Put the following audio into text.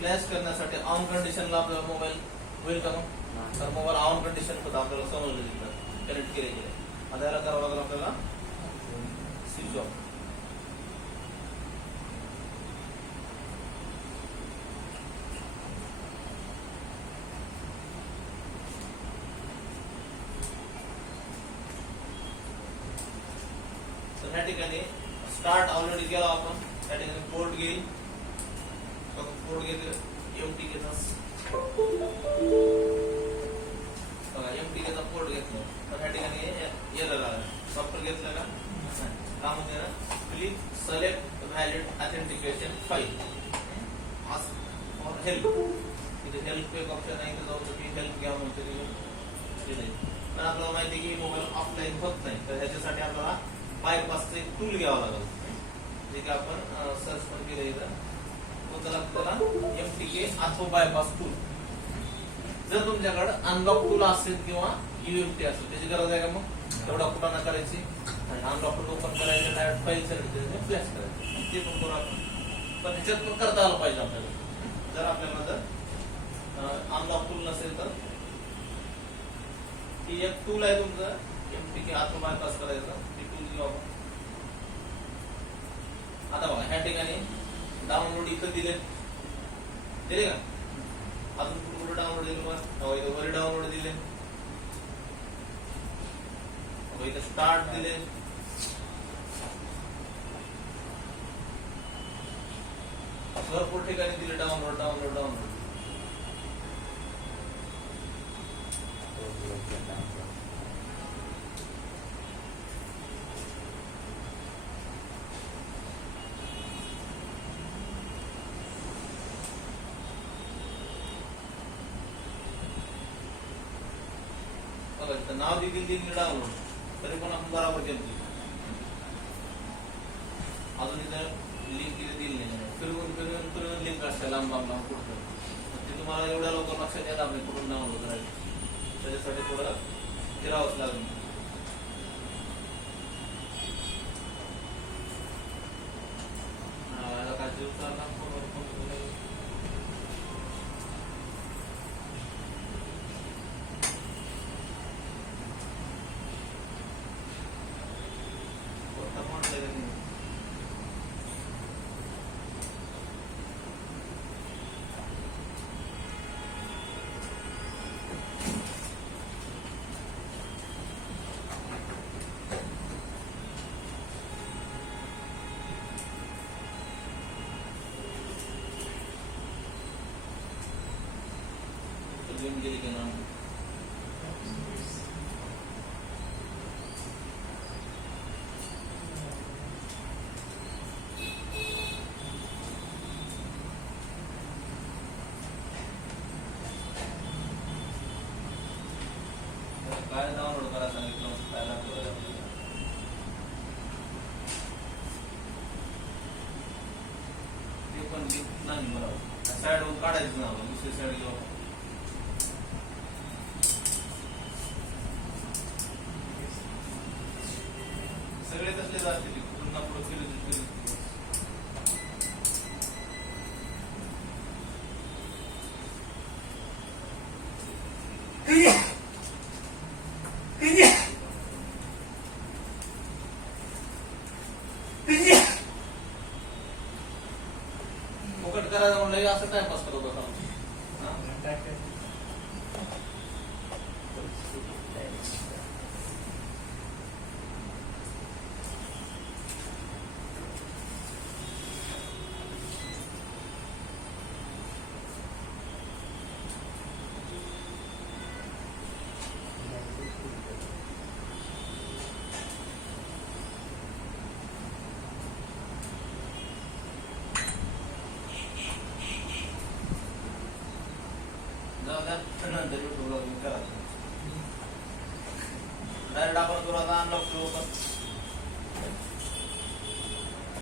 Flash करण्यासाठी on कंडिशनला आपल्याला मोबाईल होईल का मग? तर मोबाईल ऑन कंडिशन होतं आपल्याला समजलं तिथलं कनेक्ट केले गेले. आता याला करावं लागेल आपल्याला स्विच ऑफ. तर ह्या ठिकाणी स्टार्ट ऑलरेडी केला आपण. त्या ठिकाणी पोर्ट घेईल, पोर्ट घेतलं एमटी घेतला बघा, एमटी घेतला पोर्ट घेतलं तर ह्या ठिकाणी एरर आला. सॉफ्टवेअर घेतलं का काम होते ना. Please select valid authentication file for help. तिथे हेल्प एक ऑप्शन आहे, जाऊ की हेल्प घ्या म्हणून तरी पण आपल्याला माहिती आहे की मोबाईल ऑफलाईन होत नाही. तर ह्याच्यासाठी आपल्याला बायपासचं एक टूल घ्यावं लागेल, जे की आपण सर्च पण केलं इथं. त्याला एमटीके अथवा बायपास टूल. जर तुमच्याकडे अनलॉक टूल असेल किंवा यूएमटी असेल त्याची गरज आहे का मग? तेवढा कुठं ना करायची, अनलॉक टूल ओपन करायचं, डायरेक्ट फाईल सिलेक्ट फ्लॅश करायचं, ते पण करू आपण. पण ह्याच्यात पण करता आलं पाहिजे आपल्याला. जर आपल्याला जर अनलॉक टूल नसेल तर ही एक टूल आहे तुमचं एमटीके अथवा बायपास करायचं, ती टूल घेऊ आपण. आता बघा ह्या ठिकाणी डाउनलोड इथं दिले का? अजून कुठे डाउनलोड दिले मग? इथं वर डाउनलोड दिले, इथं स्टार्ट दिले, भरपूर ठिकाणी दिले डाउनलोड डाउनलोड डाउनलोड. नाव देखील दिली डाउनलोड, तरी पण आपण बरोबर केलं. अजून इथं लिंक दिली नाही. फिरवून फिरवून फिरवून लिंक असते लांब लांब लांब कुठं. ते तुम्हाला एवढ्या लवकर लक्षात येणार नाही कुठून डाउनलोड करायचं. त्याच्यासाठी थोडं फिरावंच लागेल. गेली की ना काय डाउनलोड करा सांगितलं, काय लागतं ते पण नाही. बरोबर साईड वर काढायचं ना, दुसरी साईड घेऊ. सगळे तसलेच असतील, पुन्हा पुढे फिरत फुकट करायचं म्हणलं असं टाइमपास करत होता. डायरेक्ट आपण करू आता अनलॉक करू.